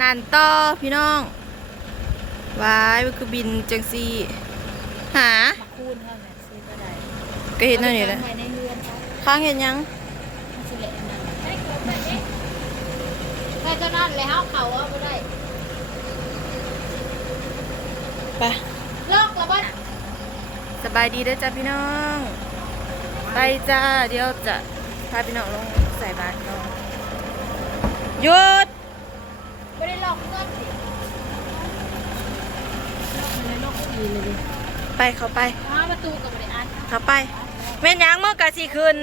นานต่อพี่น้องวายมันคือบินจังซี่ หามาคูณเท่านั้นซื้อก็ได้ก็เห็นนั่นนี่แหละภายในเรือนเขาข้างเห็นยังสิเละนั่นแต่เจ้านั่นเลยเฮาเขาเอาบ่ได้ไปโลกละบ่สบายดีเด้อจ้าพี่น้อง ไปจ้าเดี๋ยวจะพาพี่น้องลงใส่บาตรก่อนหยุด บ่ได้ลอกเงินสิลอกเลยลอกดีเลยดิไปเขาไปอ้าประตูก็บ่ได้อ่านเขาไปแม่นยังเมื่อกะสิคืน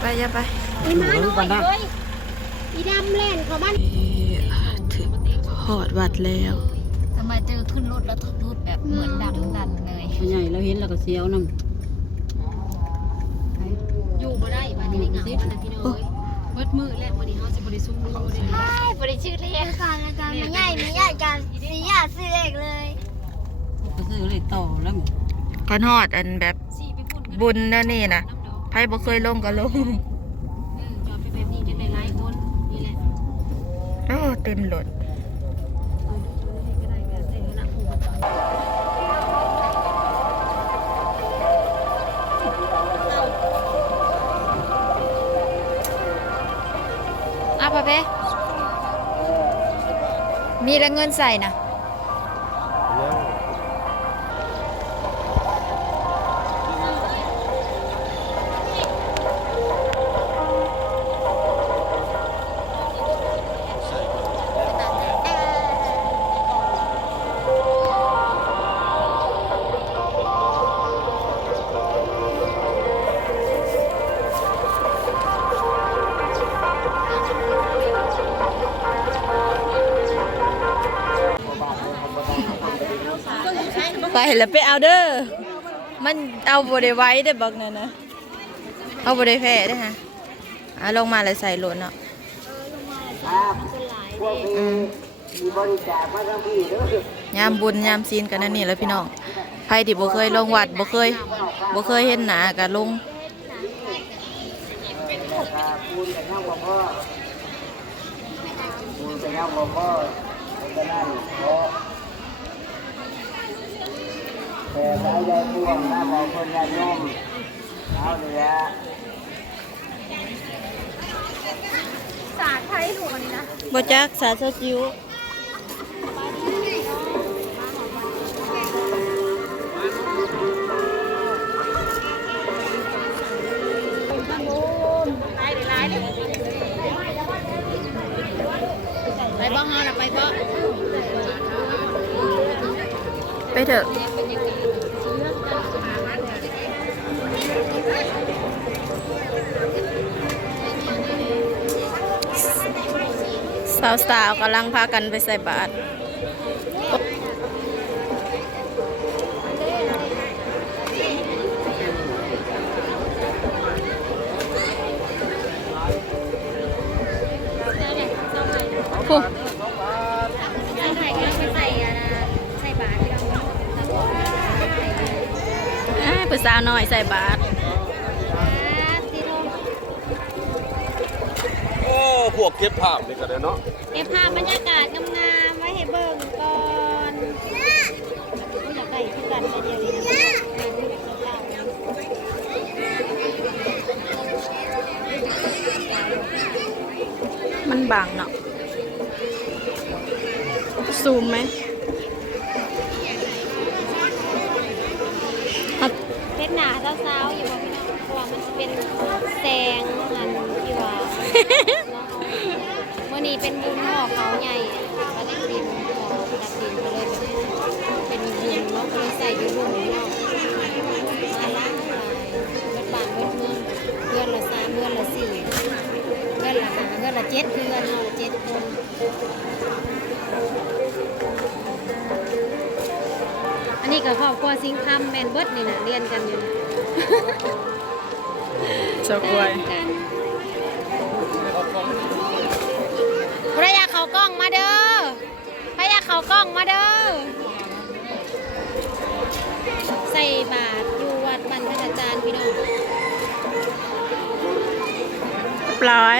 ไปอย่าไปอีมาหน่อยเฮ้ยอีดำเล่นเขามันถึงหอดวัดแล้วทำไมเจอขึ้นรถแล้วทุบแบบเหมือนดังดันเลยใหญ่เราเห็นเราก็เสียวนํอยู่บ่ได้บัดนี้เหงาบัดนี้พี่น้อง เอ้ยเบิดมือแล้ววันนี้เฮาสิบ่ได้ซุ่มมือบ่ได้เลยบริชื่อเรียกค่ะรายการไม่ใหญ่ไม่ใหญ่กันสีอยากซื้อเองเลยก็ซื้อเลยต่อแล้วกันหอดอันแบบสิไปพุ่นกันบุญนะนี่นะน้ำดอกไพ่บ่เคยลงก็ลงเออจอดไป พ่อเป้มีแล้วเงินใส่นะ แล้วไปเอาเด้อ มันเอาบได้ไว้ได้อบอกนั่นนะ เอาบได้แพ้ได้อฮะอะลงมาแล้วใส่รถเนาะอืมยามบุญยามศีลกันนั่นนี่แหล้วพี่น้องใครที่บ่เคยลงวัดบ่เคยบ่เคยเห็นหน้าก็ลงคูณกับย่างบ่พ่อคูณกับย่างบ่พ่อก็นั่นเพราะ แต่สายใยพ่วงหน้าของคนยาโยมเอาเลยละบ่จักสาเจ้าจิ้ว สาวๆกำลังพากันไปใส่บาตรผู้ใส่ไข่ก็ไปใส่อะนะใส่บาตรที่เราอ้ายผู้สาวน้อยใส่บาตร พวกเก็บภาพนี่ก็ได้เนาะเก็บภาพบรรยากาศงามๆไว้ให้เบิ่งก่อนอยากได้คือกันแต่เดียวนี้นะมันบางเนาะซูมไหมครับเป็นหนาเช้าๆอยู่บ่พี่น้องเพราะว่ามันจะเป็นแสงอันที่ว่า วันนี้เป็นบุญห่อเขาใหญ่ก็ได้ดินห่อตัดดินก็เลยเป็นบุญเนาะก็เลยใส่ยู่รุ่นเนาะมาล้างหลายเบิดบานเบิดเมืองเพื่อนละสามเพื่อนละสี่เพื่อนละห้าเพื่อนละเจ็ดเพื่อนเนาะเจ็ดคนอันนี้ก็ครอบครัวสิงคำแมนเบิดนี่นะเรียนกันอยู่เจ้ากล้วย เขากล้องมาเด้อ ใส่บาทอยู่วัดบรรพอาจารย์พี่น้องร้ยมปล่อย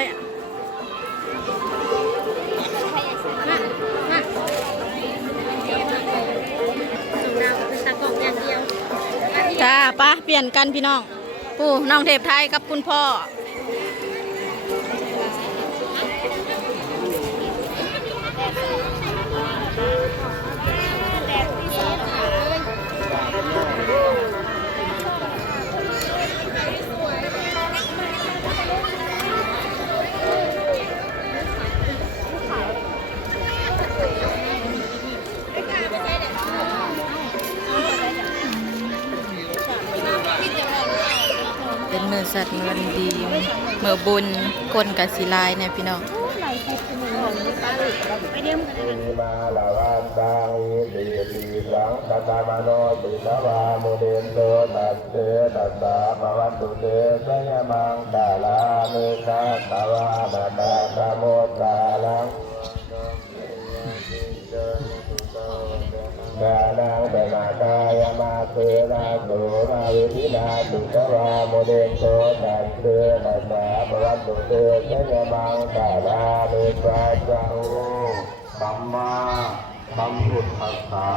จ้าปะเปลี่ยนกันพี่น้อง ปู่น้องเทพไทยกับคุณพ่อ เป็นมือสัตว์มือวันดีมือบุญคนกับศิลายเนี่ยพี่น้องมาลาวันตังอิติปิสังกัตมโนติสวาโมเดนโตตัสเตตัสสะภวัตุเตสยมังกาลาเมตาตาวานาตาโมกาลัง กาลังเดมากายมาเตนาโตนาวิธินาตุสวาโมเดโตตัสเตตัสสะภวันตุเตสยมังกาลาเมตาจังโสัมมาสัมพุทธัสสะ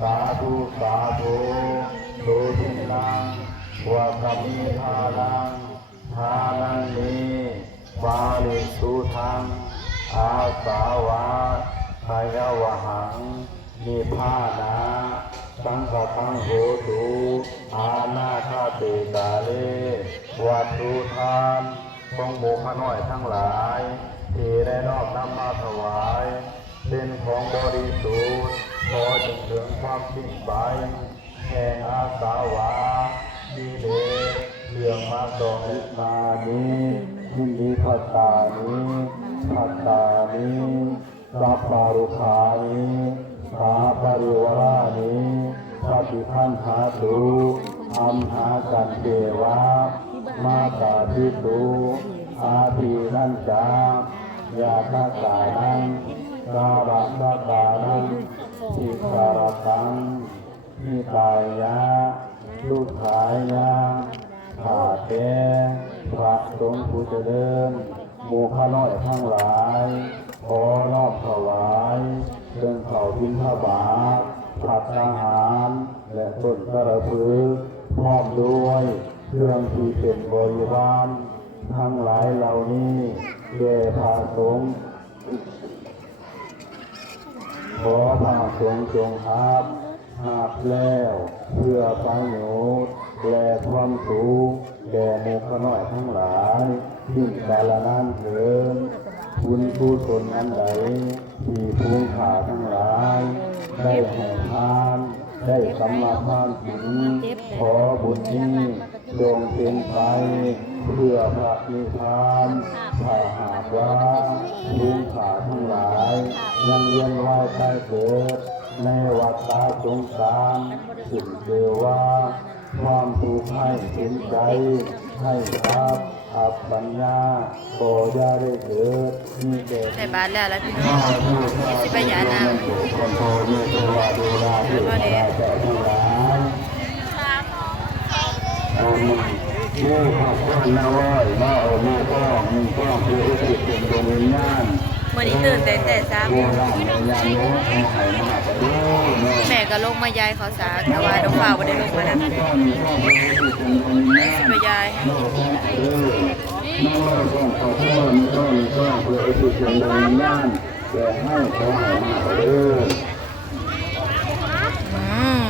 สาธุสาธุสุทินังวะกัมมิทานังทานังนี้ปาลิสุทังอาสาวะทายวหัง นิพานาสังฆทังโหตุอาณาคาเตาเลวัตถุทานของหมู่ขน้อยทั้งหลาย ที่ได้นอบนำมาถวายเป็นของบริสุทธิ์ขอจงถึงความสิ้นไปแห่งอาสาวะดีเลเรื่องมาดองอุตานี้ยินดีพัตตานี้พัตตานี้สัพปารุขานี้ สาปริวรานี้ปฏิพันหาตุอัมหากันเทวะมาตาทิตุอาทีนันจายาคาสานังกาบะกาตานังทิการตังนิตายะลูกขายะขาเตพระสงฆ์ผู้เจริญหมู่ข้าน้อยทั้งหลาย ขอนอบถวายเครื่อง เข่าพินทบาทผัดอาหาร และต้นกระพือพร้อมด้วยเครื่องที่เป็นบริวารทั้งหลายเหล่านี้แก่พระสงขอพระสงจงหับหาบแล้วเพื่อประโยชน์แลความสุขแก่หมู่ขน้อยทั้งหลายที่กาลนานเถิน บุญผู้สนอันใดที่ภูมิขาทั้งหลาย ได้แห่ทาน ได้สำมาทานถึงขอบุญนี้จงเป็นไปเพื่อพระนิพพานถ้าหากว่าลุงขาทั้งหลาย ยังเวียนว่ายตายเกิดในวัฏฏะสงสารสิ่งเดียวว่า ความทุกข์ให้เห็นใจให้ครับ อับปัญญาโปรยาได้เกิดมีเกิดใส่บาทแล้วแล้วพี่น้องสิไปหยาน้ำคนโทเยโทวาดูลาเทวดาแต่ทั้งหลายเอาหนึ่งผู้ขับคนนาว้อยมาเอามือก้องมือก้องคืออุทิศเป็นดวงวิญญาณวันนี้ตื่นแต่แต่สา ก็ลงมายายเขาสาแต่ว่าน้องฟ้าบ่ได้ลงมานะก้อนก้องคืออุทิศเป็นดวงวิญญาณไปยายโลกของเออน้องว่าก้องขอโทษมีก้องมีก้องเพื่ออุทิศเป็นดวงวิญญาณแต่ให้ขอให้มาประดูอืม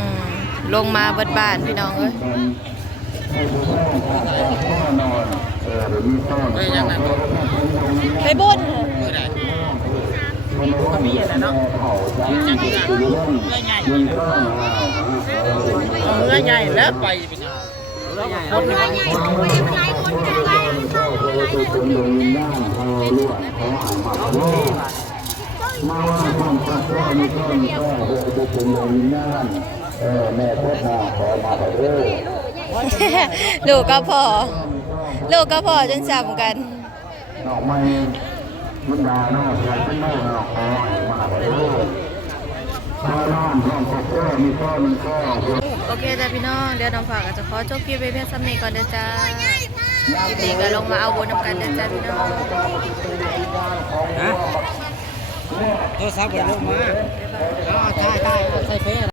ลงมาเบิดบ้านพี่น้องเอ้ยให้ผู้แม่ขาดข้อนอนเออเดี๋ยวมีต้นไม่ยังไงบ่ไปบุญ ก็มีอะไรเนาะเขาจังคือเรื่องมีต้นเรือใหญ่แล้วไปคนหลายคนหลายคนหลายคนคนดวงวิญญาอล้วนขอหายมาโลกมาว่าความสัตย์ก็มีต้นก็เพื่อจะเป็นดวงวิญญาณเออแม่พ่อนาขอมาเด้อลูกก็พอ ลูกก็พอจนจำกันดอกไมันดาเนาะใครเป็นเนาะเนาะขอให้มาเด้อข้าวน้ำพร้อมกับก็มีต้นก็โอเคจ้ะพี่น้อง เดี๋ยวน้องฝากก็จะขอจบคลิปไปเพียงซ้ำนี้ก่อนเด้อจ้าคลิปนี้ก็ลงมาเอาบุญนำกันเด้อจ้าพี่น้องโทรศัพท์ไปลงมาอ๋อใช่ใช่ใช่เฟซ